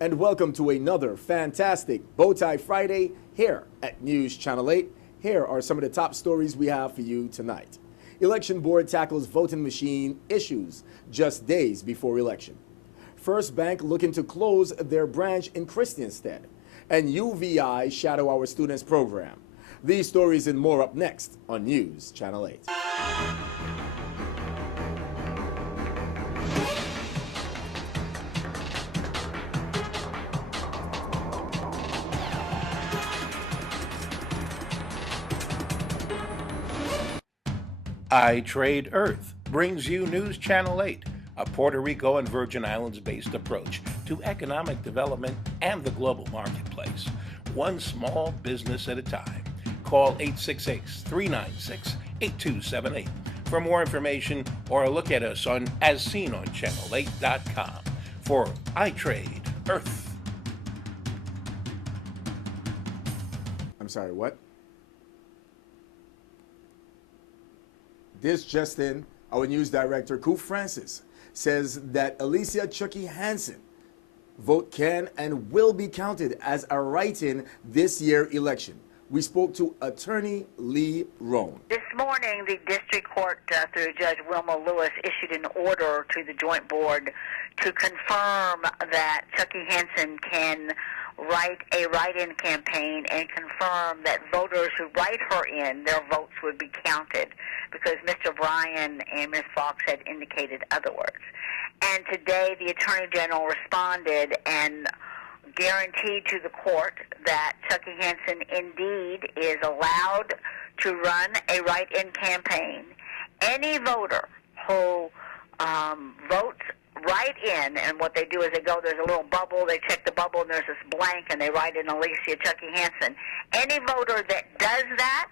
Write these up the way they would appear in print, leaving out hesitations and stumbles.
And welcome to another fantastic Bowtie Friday here at News Channel 8. Here are some of the top stories we have for you tonight. Election Board tackles voting machine issues just days before election. First Bank looking to close their branch in Christiansted. And UVI shadow our students program. These stories and more up next on News Channel 8. I Trade Earth brings you News Channel 8, a Puerto Rico and Virgin Islands-based approach to economic development and the global marketplace, one small business at a time. Call 866-396-8278 for more information or look at us on as seen on channel8.com for I Trade Earth. I'm sorry, what? This just in, our news director, Koo Francis, says that Alicia Chucky Hansen vote can and will be counted as a write-in this year election. We spoke to attorney Lee Rohn. This morning, the district court, through Judge Wilma Lewis, issued an order to the joint board to confirm that Chucky Hansen can write a write-in campaign and confirm that voters who write her in, their votes would be counted, because Mr. Bryan and Ms. Fox had indicated otherwise. And today the Attorney General responded and guaranteed to the court that Chucky Hansen indeed is allowed to run a write-in campaign. Any voter who votes write in, and what they do is they go, there's a little bubble, they check the bubble, and there's this blank, and they write in Alicia Chucky Hansen. Any voter that does that,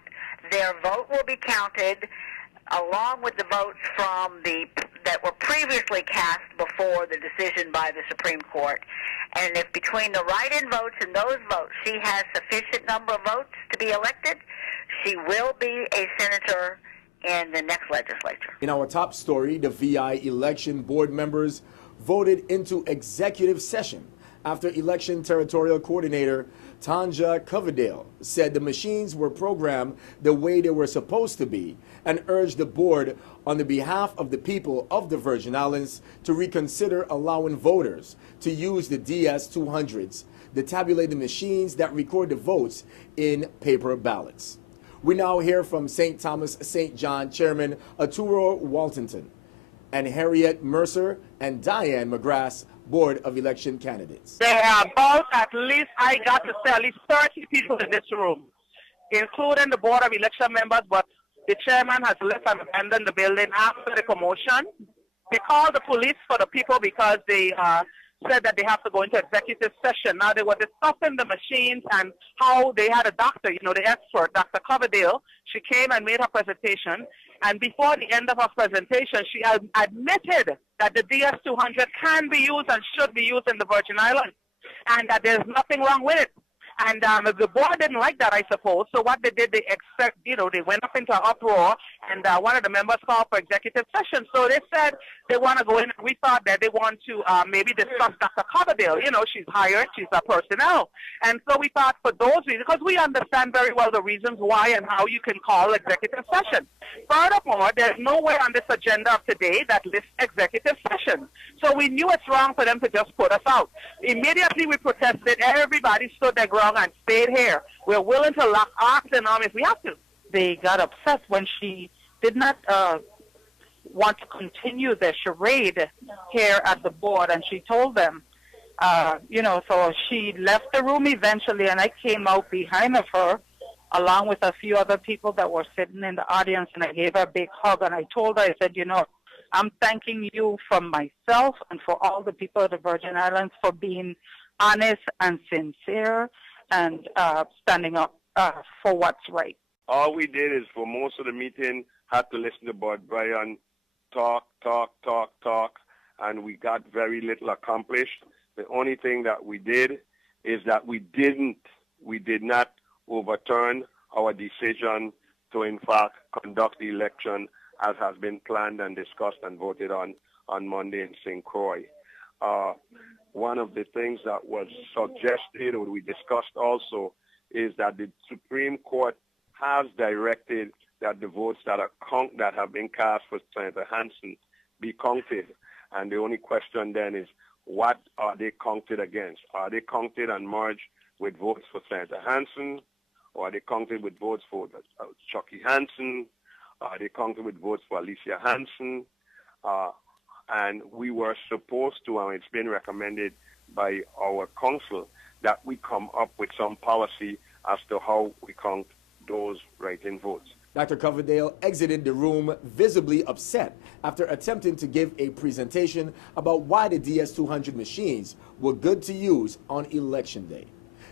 their vote will be counted along with the votes from that were previously cast before the decision by the Supreme Court. And if between the write-in votes and those votes she has sufficient number of votes to be elected, she will be a senator in the next legislature. In our top story, the VI election board members voted into executive session after election territorial coordinator Tanja Coverdale said the machines were programmed the way they were supposed to be and urged the board on the behalf of the people of the Virgin Islands to reconsider allowing voters to use the DS-200s, the tabulated machines that record the votes in paper ballots. We now hear from St. Thomas St. John Chairman Arturo Waltonton and Harriet Mercer and Diane McGrath, Board of Election Candidates. There are about at least 30 people in this room, including the Board of Election members, but the chairman has left and abandoned the building after the commotion. They called the police for the people because they said that they have to go into executive session. Now, they were discussing the machines and how they had a doctor, the expert, Dr. Coverdale. She came and made her presentation, and before the end of her presentation, she admitted that the DS-200 can be used and should be used in the Virgin Islands, and that there's nothing wrong with it. And the board didn't like that, I suppose. So what they did, they went up into an uproar, and one of the members called for executive session. So they said they want to go in, and we thought that they want to maybe discuss Dr. Coverdale. She's hired, she's a personnel. And so we thought for those reasons, because we understand very well the reasons why and how you can call executive session. Furthermore, there's nowhere on this agenda of today that lists executive session. So we knew it's wrong for them to just put us out. Immediately we protested, everybody stood their ground and stayed here. We're willing to lock arms and arms if we have to. They got upset when she did not want to continue the charade here at the board, and she told them, so she left the room eventually, and I came out behind of her along with a few other people that were sitting in the audience, and I gave her a big hug, and I told her, I said, I'm thanking you from myself and for all the people of the Virgin Islands for being honest and sincere and standing up for what's right. All we did is for most of the meeting had to listen to Board Bryan talk, and we got very little accomplished. The only thing that we did is that we did not overturn our decision to in fact conduct the election as has been planned and discussed and voted on Monday in St. Croix. one of the things that was suggested or we discussed also is that the Supreme Court has directed that the votes that have been cast for Senator Hansen be counted. And the only question then is, what are they counted against? Are they counted and merged with votes for Senator Hansen? Or are they counted with votes for Chucky Hansen? Are they counted with votes for Alicia Hansen? And we were supposed to, and it's been recommended by our council, that we come up with some policy as to how we count those write-in votes. Dr. Coverdale exited the room visibly upset after attempting to give a presentation about why the DS200 machines were good to use on Election Day.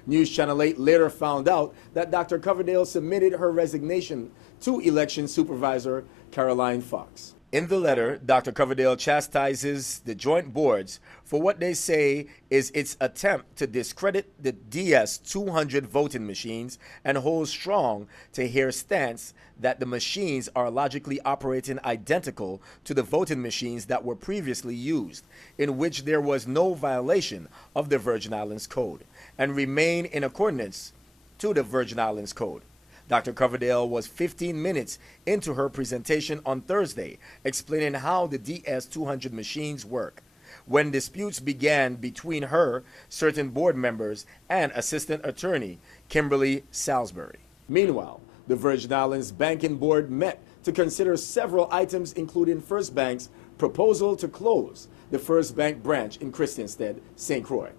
News Channel 8 later found out that Dr. Coverdale submitted her resignation to Election Supervisor Caroline Fox. In the letter, Dr. Coverdale chastises the joint boards for what they say is its attempt to discredit the DS200 voting machines and holds strong to her stance that the machines are logically operating identical to the voting machines that were previously used, in which there was no violation of the Virgin Islands Code, and remain in accordance to the Virgin Islands Code. Dr. Coverdale was 15 minutes into her presentation on Thursday, explaining how the DS200 machines work, when disputes began between her, certain board members, and Assistant Attorney Kimberly Salisbury. Meanwhile, the Virgin Islands Banking Board met to consider several items, including First Bank's proposal to close the First Bank branch in Christiansted, St. Croix.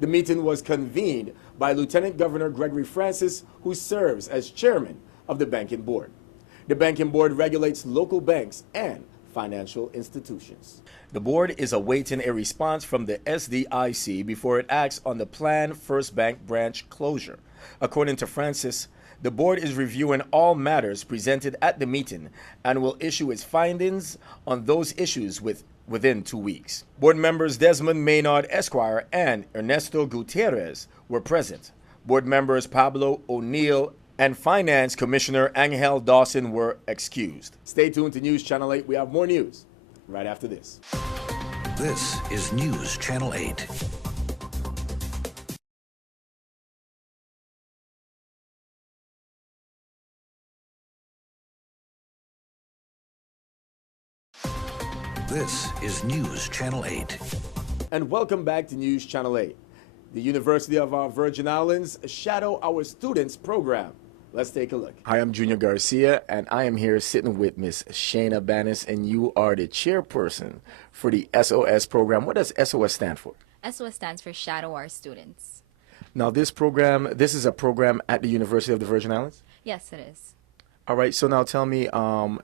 The meeting was convened by Lieutenant Governor Gregory Francis, who serves as chairman of the Banking Board. The Banking Board regulates local banks and financial institutions. The board is awaiting a response from the SDIC before it acts on the planned First Bank branch closure. According to Francis, the board is reviewing all matters presented at the meeting and will issue its findings on those issues within 2 weeks. Board members Desmond Maynard Esquire and Ernesto Gutierrez were present. Board members Pablo O'Neill and Finance Commissioner Angel Dawson were excused. Stay tuned to News Channel 8. We have more news right after this. This is News Channel 8. This is News Channel 8. And welcome back to News Channel 8. The University of our Virgin Islands Shadow Our Students program. Let's take a look. Hi, I'm Junior Garcia, and I am here sitting with Miss Shayna Bannis, and you are the chairperson for the SOS program. What does SOS stand for? SOS stands for Shadow Our Students. Now, this is a program at the University of the Virgin Islands? Yes, it is. All right, so now tell me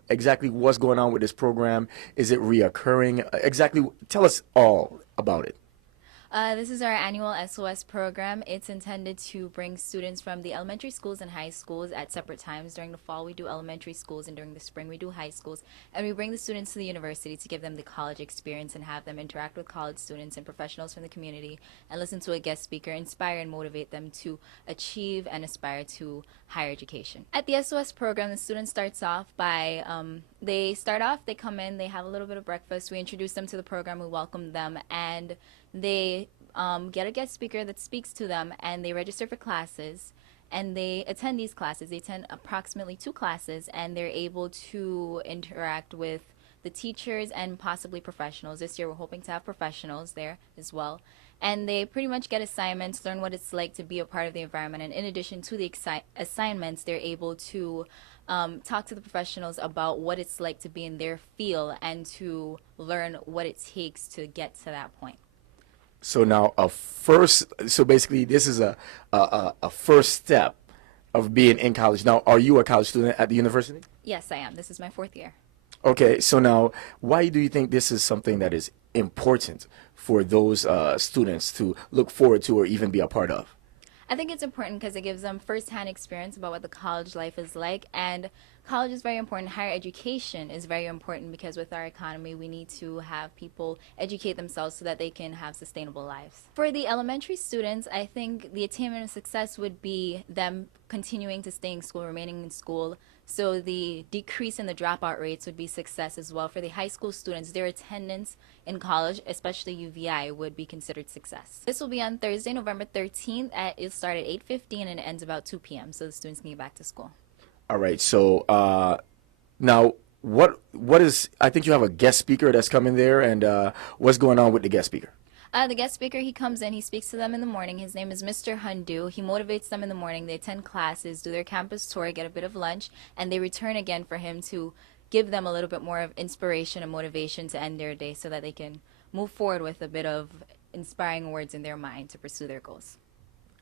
exactly what's going on with this program. Is it reoccurring? Exactly, tell us all about it. This is our annual SOS program. It's intended to bring students from the elementary schools and high schools at separate times. During the fall, we do elementary schools, and during the spring, we do high schools. And we bring the students to the university to give them the college experience and have them interact with college students and professionals from the community and listen to a guest speaker, inspire and motivate them to achieve and aspire to higher education. At the SOS program, the student starts off by, they come in, they have a little bit of breakfast. We introduce them to the program, we welcome them, and they get a guest speaker that speaks to them, and they register for classes, and they attend these classes. They attend approximately 2 classes, and they're able to interact with the teachers and possibly professionals. This year we're hoping to have professionals there as well. And they pretty much get assignments, learn what it's like to be a part of the environment, and in addition to the assignments, they're able to talk to the professionals about what it's like to be in their field and to learn what it takes to get to that point. So now so basically this is a first step of being in college. Now, are you a college student at the university? Yes, I am. This is my 4th year. Okay, so now why do you think this is something that is important for those students to look forward to or even be a part of? I think it's important because it gives them first-hand experience about what the college life is like, and college is very important. Higher education is very important because with our economy, we need to have people educate themselves so that they can have sustainable lives. For the elementary students, I think the attainment of success would be them continuing to stay in school, remaining in school, So the decrease in the dropout rates would be success as well. For the high school students, their attendance in college, especially UVI, would be considered success. This will be on Thursday, November 13th. It'll start at 8:15 and it ends about 2 p.m. so the students can get back to school. All right. So now, what is? I think you have a guest speaker that's coming there, and what's going on with the guest speaker? The guest speaker, he comes in, he speaks to them in the morning. His name is Mr. Hundu. He motivates them in the morning. They attend classes, do their campus tour, get a bit of lunch, and they return again for him to give them a little bit more of inspiration and motivation to end their day so that they can move forward with a bit of inspiring words in their mind to pursue their goals.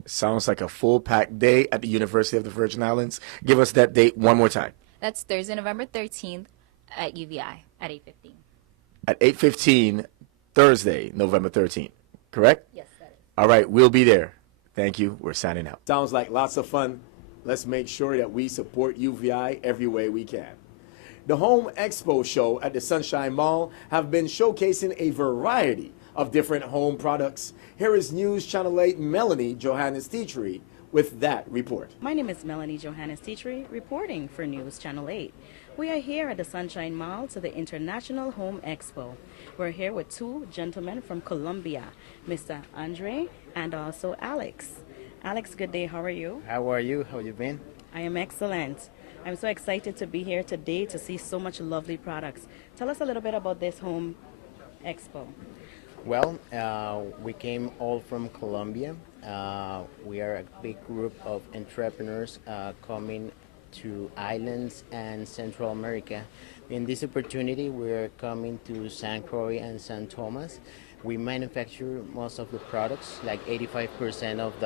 Sounds like a full-packed day at the University of the Virgin Islands. Give us that date one more time. That's Thursday, November 13th at UVI at 8:15. At 8:15, Thursday, November 13th, correct? Yes, that is. All right, we'll be there. Thank you. We're signing out. Sounds like lots of fun. Let's make sure that we support UVI every way we can. The Home Expo show at the Sunshine Mall have been showcasing a variety of different home products. Here is News Channel 8 Melanie Johannes Teachery with that report. My name is Melanie Johannes Teachery, reporting for News Channel 8. We are here at the Sunshine Mall to the International Home Expo. We're here with two gentlemen from Colombia, Mr. Andre and also Alex. Alex, good day. How are you? How are you? How you been? I am excellent. I'm so excited to be here today to see so much lovely products. Tell us a little bit about this Home Expo. Well, we came all from Colombia. We are a big group of entrepreneurs coming to islands and Central America. In this opportunity, we're coming to San Croix and San Thomas. We manufacture most of the products, like 85% of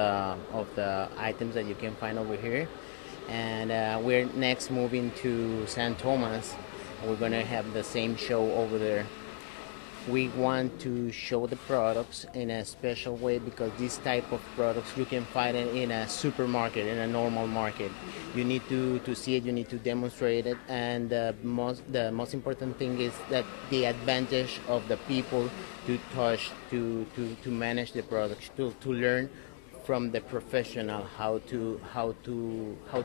the items that you can find over here. And we're next moving to San Thomas. We're gonna have the same show over there. We want to show the products in a special way because this type of products you can find it in a supermarket, in a normal market. You need to see it, you need to demonstrate it, and the most important thing is that the advantage of the people to touch, to manage the products, to learn from the professional how to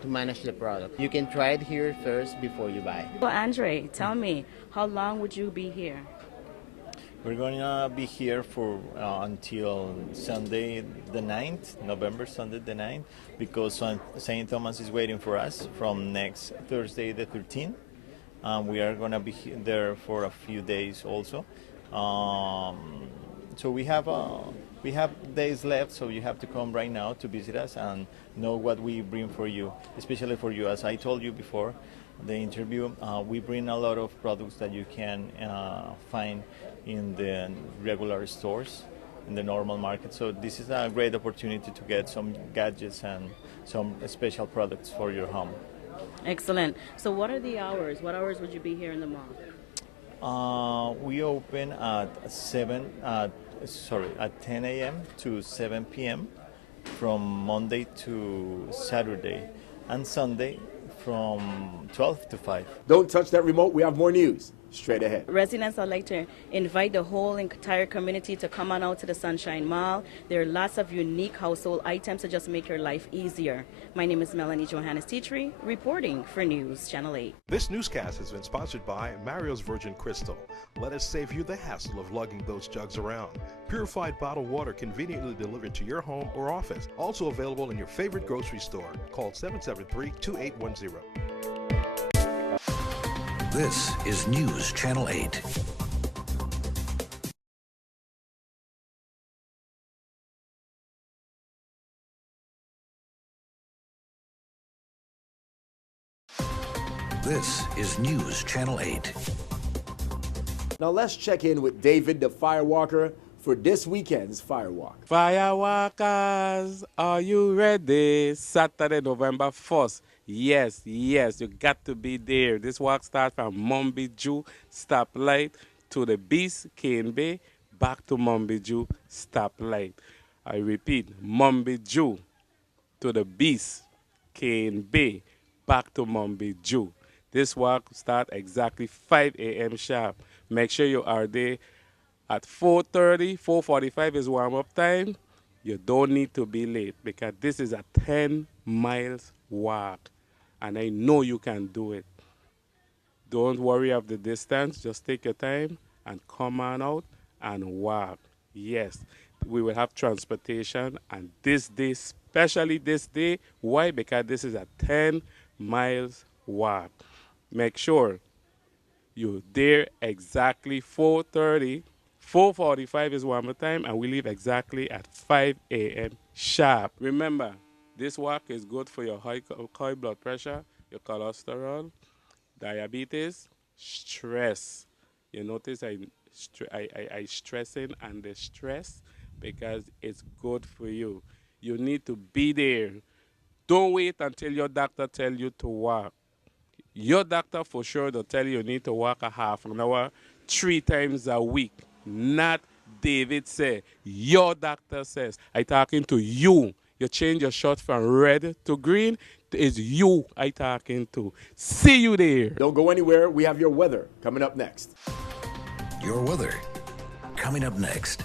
manage the product. You can try it here first before you buy. So Andre, tell me, how long would you be here? We're going to be here for until Sunday the 9th, November Sunday the 9th, because St. Thomas is waiting for us from next Thursday the 13th. We are going to be there for a few days also. So we have days left, so you have to come right now to visit us and know what we bring for you, especially for you. As I told you before the interview, we bring a lot of products that you can find in the regular stores, in the normal market. So this is a great opportunity to get some gadgets and some special products for your home. Excellent. So what are the hours? What hours would you be here in the mall? We open at 10 a.m. to 7 p.m. from Monday to Saturday, and Sunday from 12 to 5. Don't touch that remote. We have more news straight ahead. Residents, I'd like to invite the whole entire community to come on out to the Sunshine Mall. There are lots of unique household items to just make your life easier. My name is Melanie Johannes Teachery, reporting for News Channel 8. This newscast has been sponsored by Mario's Virgin Crystal. Let us save you the hassle of lugging those jugs around. Purified bottled water conveniently delivered to your home or office. Also available in your favorite grocery store. Call 773-2810. This is News Channel 8. This is News Channel 8. Now let's check in with David the Firewalker for this weekend's Firewalk. Firewalkers, are you ready? Saturday, November 1st. Yes, you got to be there. This walk starts from Mumbiju stoplight to the Beast, Cane Bay, back to Mumbiju stoplight. I repeat, Mumbiju to the Beast, Cane Bay, back to Mumbiju. This walk starts exactly 5 a.m. sharp. Make sure you are there at 4:30, 4:45 is warm-up time. You don't need to be late because this is a 10 miles walk. and I know you can do it. Don't worry of the distance. Just take your time and come on out and walk. Yes, we will have transportation, and this day, especially this day, why? Because this is a 10 miles walk. Make sure you're there exactly 4:30. 4:45 is one more time, and we leave exactly at 5 a.m. sharp. Remember, this walk is good for your high blood pressure, your cholesterol, diabetes, stress. You notice I stressing and the stress because it's good for you. You need to be there. Don't wait until your doctor tell you to walk. Your doctor for sure will tell you need to walk a half an hour 3 times a week. Not David say. Your doctor says. I talking to you. You change your shot from red to green. It's you I talking to. See you there. Don't go anywhere. We have your weather coming up next. Your weather coming up next.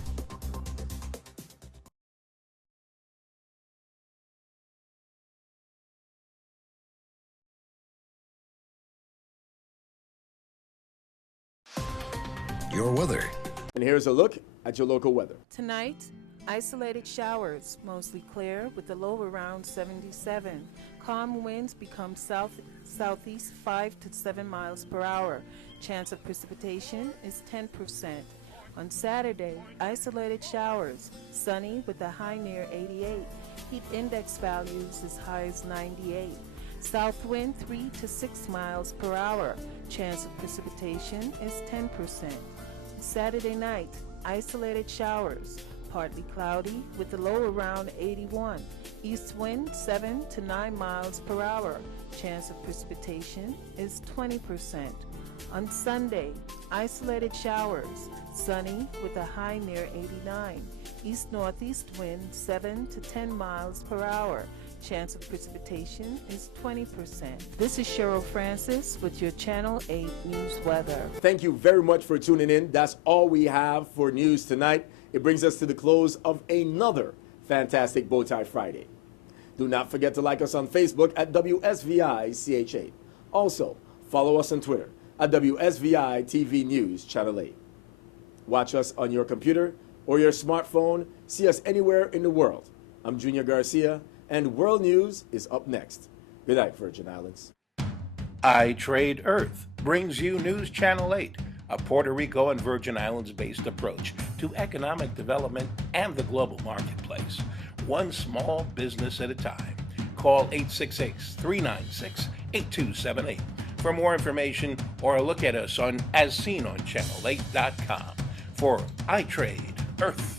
Your weather. And here's a look at your local weather. Tonight, isolated showers, mostly clear with a low around 77. Calm winds become southeast 5 to 7 miles per hour. Chance of precipitation is 10%. On Saturday, isolated showers, sunny with a high near 88. Heat index values as high as 98. South wind 3 to 6 miles per hour. Chance of precipitation is 10%. Saturday night, isolated showers, partly cloudy with a low around 81. East wind 7 to 9 miles per hour. Chance of precipitation is 20%. On Sunday, isolated showers, sunny with a high near 89. East-northeast wind 7 to 10 miles per hour. Chance of precipitation is 20%. This is Cheryl Francis with your Channel 8 News Weather. Thank you very much for tuning in. That's all we have for news tonight. It brings us to the close of another fantastic Bowtie Friday. Do not forget to like us on Facebook at WSVI-CH8. Also, follow us on Twitter at WSVI-TV News Channel 8. Watch us on your computer or your smartphone. See us anywhere in the world. I'm Junior Garcia, and World News is up next. Good night, Virgin Islands. I Trade Earth brings you News Channel 8, a Puerto Rico and Virgin Islands-based approach to economic development and the global marketplace, one small business at a time. Call 866-396-8278 for more information or look at us on as seen on channel8.com for I Trade Earth.